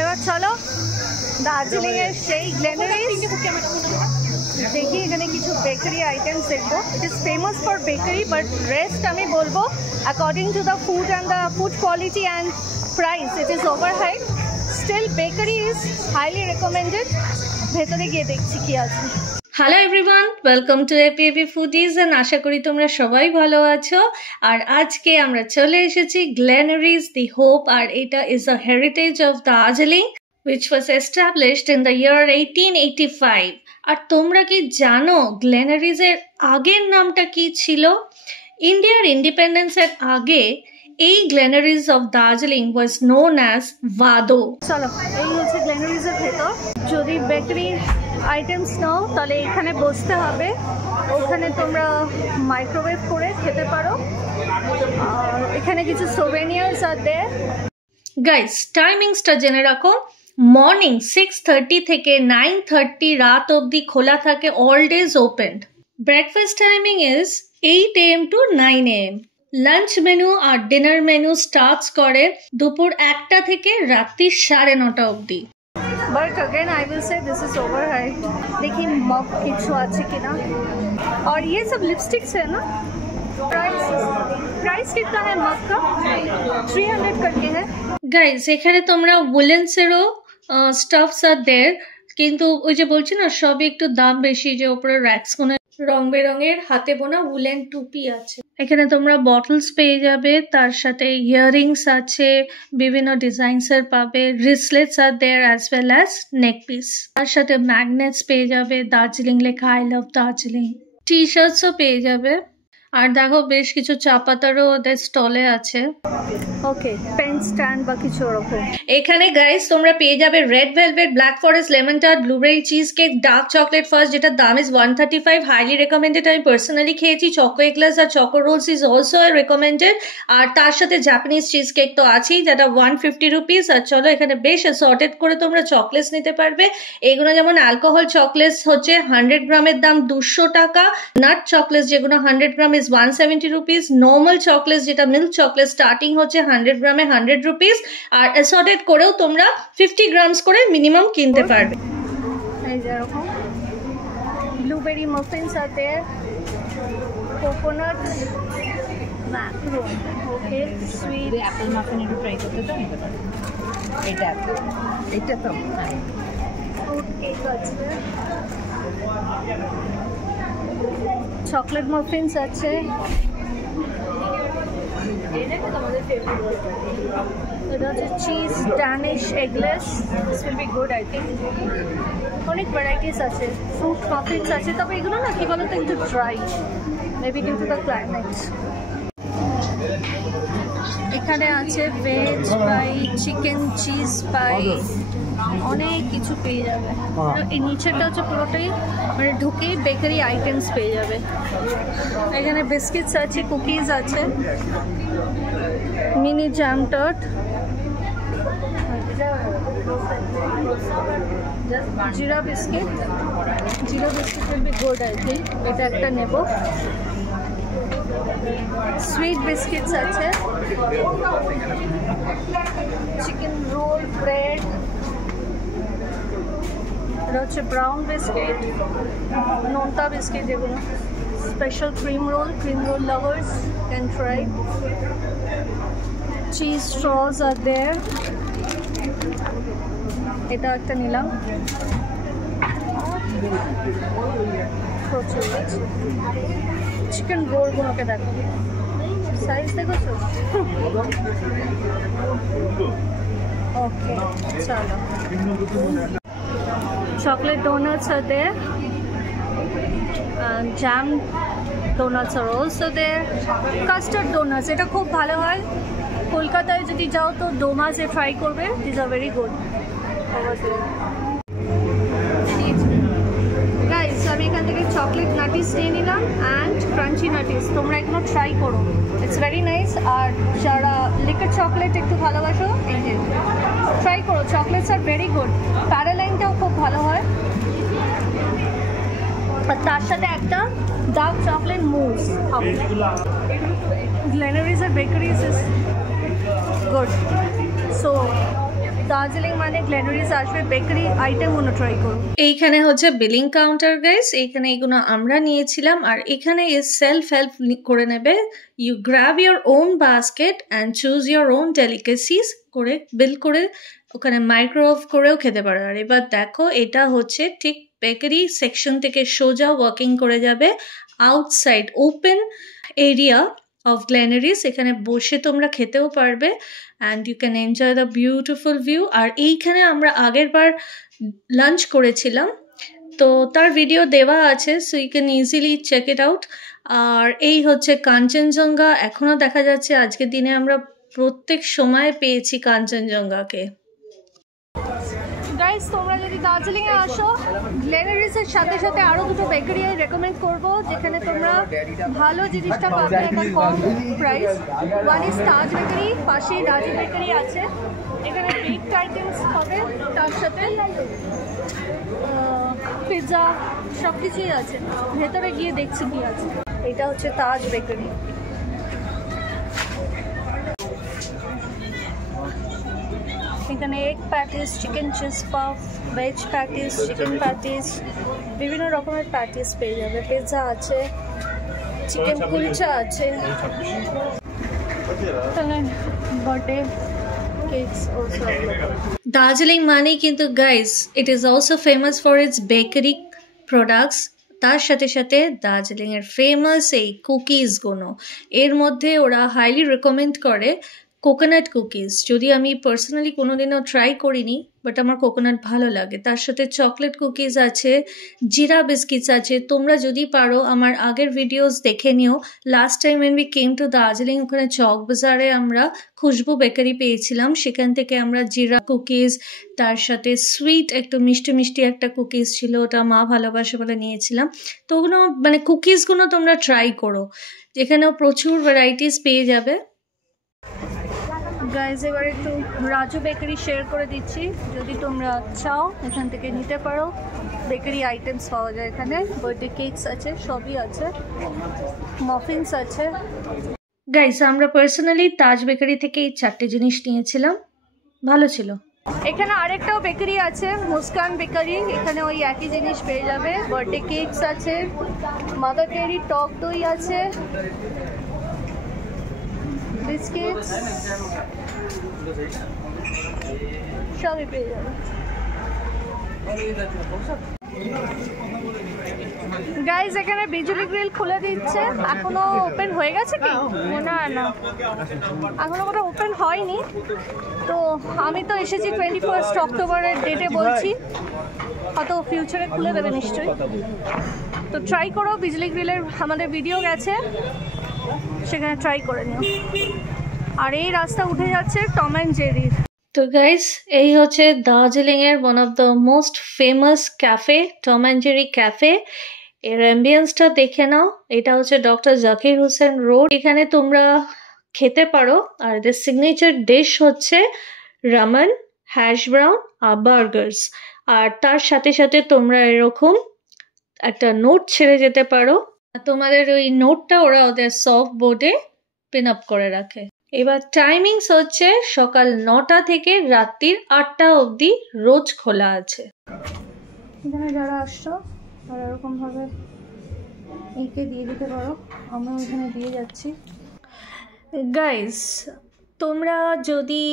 এবার চলো দার্জিলিং এর সেই গ্লেনারিজ দেখি, এখানে কিছু বেকারি আইটেমস দেখবো। It is famous for bakery, but rest আমি বলবো according to the food and the food quality and price it is over high. Still bakery is highly recommended. ভেতরে গিয়ে দেখছি কি আছে। Hello everyone, welcome to AP foodies and আশা করি তোমরা সবাই ভালো আছো। আর আজকে আমরা চলে এসেছি গ্লেনারিজ দি হোপ, আর এটা is a heritage of Darjeeling which was established in the year 1885. আর তোমরা কি জানো গ্লেনারিজের আগের নামটা কি ছিল? ইন্ডিয়ার ইন্ডিপেন্ডেন্সের আগে এই Glenary's of Darjeeling was known as Vado. চলো, এই হচ্ছে গ্লেনারিজের ভেতর। যদি বেকারি আইটেমস নাও তাহলে এখানে বসতে হবে, ওখানে তোমরা মাইক্রোওয়েভ করে খেতে পারো। আর এখানে কিছু সোভেনিয়ার্স আছে। গাইস, টাইমিংসটা জেনে রাখো। মর্নিং 6:30 থেকে 9:30 রাত অবধি খোলা থাকে, all days open. Breakfast timing is 8 AM to 9 AM। Lunch menu আর ডিনার মেনু স্টার্টস করে দুপুর 1টা থেকে রাত্রি 9:30 অবধি। But again I will say this is overhyped। देखिए मग কিছু আছে কিনা। और ये सब लिपस्टिक्स है ना। प्राइस कितना है मग का? 300 करके है। गाइस, এখানে তোমরা উলেন্সেরও স্টাফস আর দেয়ার, কিন্তু ওই যে বলছি না সবই একটু দাম বেশি। যে উপরে র্যাক্স কোনে রং বেরঙের হাতে বোনা উলেন টুপি আছে। এখানে তোমরা বটলস পেয়ে যাবে, তার সাথে ইয়াররিংস আছে, বিভিন্ন ডিজাইনসের পাবে, wristlets are there as well as neck piece. তার সাথে ম্যাগনেটস পেয়ে যাবে, দার্জিলিং লেখা, আই লাভ দার্জিলিং। টি শার্টসও পেয়ে যাবে। আর দেখো বেশ কিছু চা পাতারও ওদের স্টলে আছে। ওকে, পেন স্ট্যান্ড বা কিছু ওরকম। এখানে গাইস তোমরা পেয়ে যাবে red velvet, black forest, lemon tart, blueberry cheese cake, dark chocolate first, যেটার দাম ইজ 135, হাইলি রেকমেন্ডেড। আমি পার্সোনালি খেয়েছি। চকো এগলেস আর choco rolls is also recommended. আর তার সাথে জাপানিজ চিজ কেক তো আছেই, যেটা 150 রুপিস। আর চলো, এখানে বেশ অ্যাসর্টেড করে তোমরা চকলেটস নিতে পারবে। এগুলো যেমন অ্যালকোহল চকলেটস হচ্ছে 100 গ্রামের দাম 200 টাকা। নাট চকলেটস যেগুলো 100 গ্রাম 170 রুপিস। নর্মাল চকলেটস যেটা মিল্ক চকলেট স্টার্টিং হচ্ছে 100 গ্রামে 100 রুপিস। আর অ্যাসর্টেড করেও তোমরা 50 গ্রামস করে মিনিমাম কিনতে পারবে। এই যেরকম ব্লুবেরি মাফিনস আছে, coconut macaroon, okay, sweet apple muffin একটু ট্রাই করতে চাও। এটা তো ফ্রুট কেক আছে, চকলেট মাফিনস আছে, এটা হচ্ছে cheese Danish eggless, this will be good I think. অনেক ভ্যারাইটিস আছে, ফ্রুট মাফিনস আছে, তবে এগুলো না কি বলতো একটু dry, maybe due to the climate. এখানে আছে veg pie, chicken cheese pie, অনেক কিছু পেয়ে যাবে। এই নিচেরটা হচ্ছে পুরোটাই মানে ঢুকেই বেকারি আইটেমস পেয়ে যাবে। এখানে বিস্কিটস আছে, কুকিজ আছে, mini jam tart, jeera biscuit. Jeera biscuit will be good I think, এটা একটা নেব। সুইট বিস্কিটস আছে, চিকেন রোল, ব্রেড, এটা হচ্ছে ব্রাউন বিস্কিট, নোনতা বিস্কিট, যেগুলো special cream roll lovers can try. Cheese straws are there, এটা একটা নিলাম। প্রচুর চিকেন রোলগুলোকে দেখো, সাইজ দেখেছো? ওকে, চলো। Chocolate doughnuts are there, jam donuts are also there, custard donuts, এটা খুব ভালো হয়। কলকাতায় যদি যাও তো ডোমাসে ট্রাই করবে, this R very good. Guys, আমি এখান থেকে চকলেট নাটিস নিয়ে নিলাম অ্যান্ড ক্রাঞ্চি নাটিস। তোমরা এগুলো ট্রাই করো, ইটস ভেরি নাইস। আর যারা লিকার চকলেট একটু ভালোবাসো, এই যে ট্রাই করো, চকলেটস আর ভেরি গুড। প্যারালাইনটাও খুব ভালো হয়। আর তার সাথে একটা dark chocolate mousse. Glenary's are bakeries is good. So Darjeeling মানে গ্ল্যানারিস আসবে, বেকারি আইটেমগুলো ট্রাই করো। এইখানে হচ্ছে বিলিং কাউন্টার গাইস, এইখানে এগুলো আমরা নিয়েছিলাম। আর এখানে সেলফ হেল্প করে নেবে, you grab your own basket and choose your own delicacies করে বিল করে ওখানে মাইক্রোওয়েভ করেও খেতে পারো। আর এবার দেখো এটা হচ্ছে ঠিক বেকারি সেকশন থেকে সোজা ওয়াকিং করে যাবে outside open area of Glenary's. এখানে বসে তোমরা খেতেও পারবে and you can enjoy the beautiful view. আর এইখানে আমরা আগের বার লাঞ্চ করেছিলাম, তো তার ভিডিও দেওয়া আছে, so you can easily check it out. আর এই হচ্ছে কাঞ্চনজঙ্ঘা, এখনও দেখা যাচ্ছে। আজকের দিনে আমরা প্রত্যেক সময় পেয়েছি কাঞ্চনজঙ্ঘাকে। গাইস, তোমরা যদি দার্জিলিংয়ে আসো, গ্ল্যানারিসের সাথে সাথে আরও দুটো বেকারি রেকমেন্ড করবো, যেখানে তোমরা ভালো জিনিসটা পাবে একটা কম price. One is Taj bakery, পাশেই রাজু বেকারি আছে। এখানে বেকড আইটেমস হবে, তার সাথে পিৎজা সব কিছুই আছে। ভেতরে গিয়ে দেখছি কি আছে। এটা হচ্ছে তাজ বেকারি। এখানে egg patties, chicken cheese puff, veg patties, chicken patties, বিভিন্ন রকমের প্যাটিস পেয়ে যাবে। পিৎজা আছে, চিকেন কুলচা আছে, বার্থডে কেকস অলসো। দার্জিলিং মানেই কিন্তু guys, it is also famous for its bakery products. তার সাথে সাথে দার্জিলিংয়ের ফেমাস এই কুকিজগুলো, এর মধ্যে ওরা হাইলি রেকমেন্ড করে কোকোনাট কুকিজ। যদি আমি পার্সোনালি কোনোদিনও ট্রাই করিনি, বাট আমার কোকোনাট ভালো লাগে। তার সাথে চকলেট কুকিজ আছে, জিরা বিস্কিটস আছে। তোমরা যদি পারো আমার আগের ভিডিওস দেখে নিও। Last time when we came to Darjeeling, ওখানে চক বাজারে আমরা খুশবু বেকারি পেয়েছিলাম, সেখান থেকে আমরা জিরা কুকিজ, তার সাথে সুইট একটু মিষ্টি মিষ্টি একটা কুকিজ ছিল, ওটা মা ভালোবাসে বলে নিয়েছিলাম। তো ওগুলো মানে কুকিজগুলো তোমরা ট্রাই করো, যেখানেও প্রচুর ভ্যারাইটিস পেয়ে যাবে। গাইজ, এবার একটু রাজু বেকারি শেয়ার করে দিচ্ছি, যদি তোমরা চাও এখান থেকে নিতে পারো। বেকারি আইটেমস পাওয়া যায় এখানে, বার্থডে কেকস আছে, সবই আছে, মফিনস আছে। গাইজ, আমরা পার্সোনালি তাজ বেকারি থেকে এই 4টে জিনিস নিয়েছিলাম, ভালো ছিল। এখানে আরেকটাও বেকারি আছে, মুস্কান বেকারি। এখানে ওই একই জিনিস পেয়ে যাবে। বার্থডে কেকস আছে, মাদার ডেয়ারি টক দই আছে, বিস্কিটস সবই পেয়ে যাবে। গাইজ, এখানে বিজলি গ্রিল খুলে দিচ্ছে। এখনো ওপেন হয়ে গেছে কি মনে হয় না, এখনো কোথাও ওপেন হয়নি। তো আমি তো এসেছি 21 অক্টোবরের ডেটে বলছি, হয়তো ফিউচারে খুলে দেবে নিশ্চয়ই। তো ট্রাই করো, বিজলি গ্রিলের আমাদের ভিডিও গেছে, সেখানে ট্রাই করে নিও। আর এই রাস্তা উঠে যাচ্ছে টম অ্যান্ড জেরির। তো গাইস, এই হচ্ছে দার্জিলিংয়ের one of the most famous cafe, Tom and Jerry cafe. এর অ্যাম্বিয়েন্সটা দেখে নাও। এটা হচ্ছে ডক্টর জাকির হোসেন রোড। এখানে তোমরা খেতে পারো। আর এদের সিগনেচার ডিশ হচ্ছে রামান, হ্যাশ ব্রাউন আর বার্গার্স। আর তার সাথে সাথে তোমরা এরকম একটা নোট ছেড়ে যেতে পারো। তোমাদের ওই নোটটা ওরা ওদের সফট বোর্ডে পিন আপ করে রাখে। এবার টাইমিংস হচ্ছে সকাল 9টা থেকে রাত্রির 8টা অবধি রোজ খোলা আছে। এখানে যারা আসছো তারা এরকমভাবে এঁকে দিয়ে দিতে পারো, আমরা ওইখানে দিয়ে যাচ্ছি। গাইস, তোমরা যদি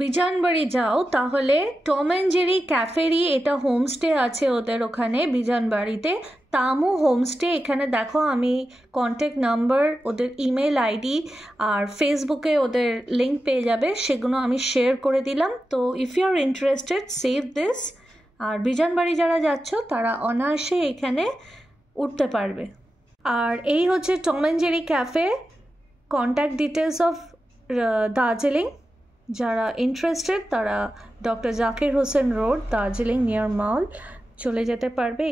বিজানবাড়ি যাও তাহলে টম অ্যান্ড জেরি ক্যাফেরই এটা হোমস্টে আছে ওদের ওখানে বিজানবাড়িতে, তামু হোমস্টে। এখানে দেখো আমি কন্ট্যাক্ট নাম্বার, ওদের ইমেল আইডি আর ফেসবুকে ওদের লিঙ্ক পেয়ে যাবে, সেগুলো আমি শেয়ার করে দিলাম। তো if you are interested, save this. আর বিজানবাড়ি যারা যাচ্ছ তারা অনায়াসে এখানে উঠতে পারবে। আর এই হচ্ছে Tom and Jerry cafe, contact details of Darjeeling. যারা ইন্টারেস্টেড তারা doctor Zakir Hussain road, Darjeeling near mall চলে যেতে পারবে।